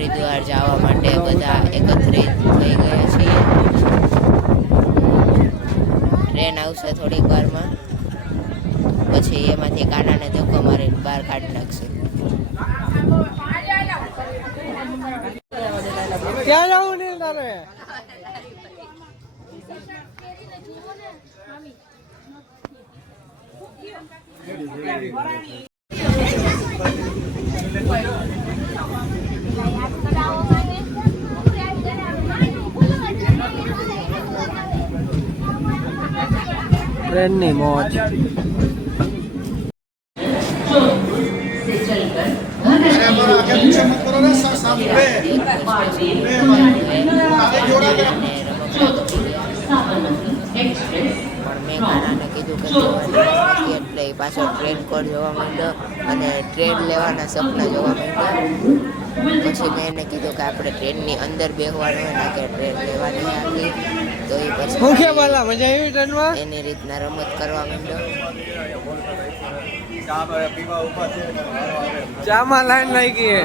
હરિદ્વાર જવા માટે બધા એકત્રિત થઈ ગયા છીએ. ટ્રેન આવશે થોડીક વારમાં, પછી એમાંથી કાનાને ધક્કો મારીને બહાર કાઢી નાખશે. ક્યાં જવું ને તારે? ટ્રેનની મોજ. એટલે પાછો ટ્રેન કોડ જોવા માંડ્યો અને ટ્રેન લેવાના સપના જોવા માંડ્યા. પછી મેં એને કીધું કે આપણે ટ્રેનની અંદર બેસવાનું હોય ને કે ટ્રેન લેવાની આખી. તો એ પછી મજા આવી ટ્રેનમાં. એની રીતના રમત કરવા માંડ્યો. ચામાં લાઈન લાગી.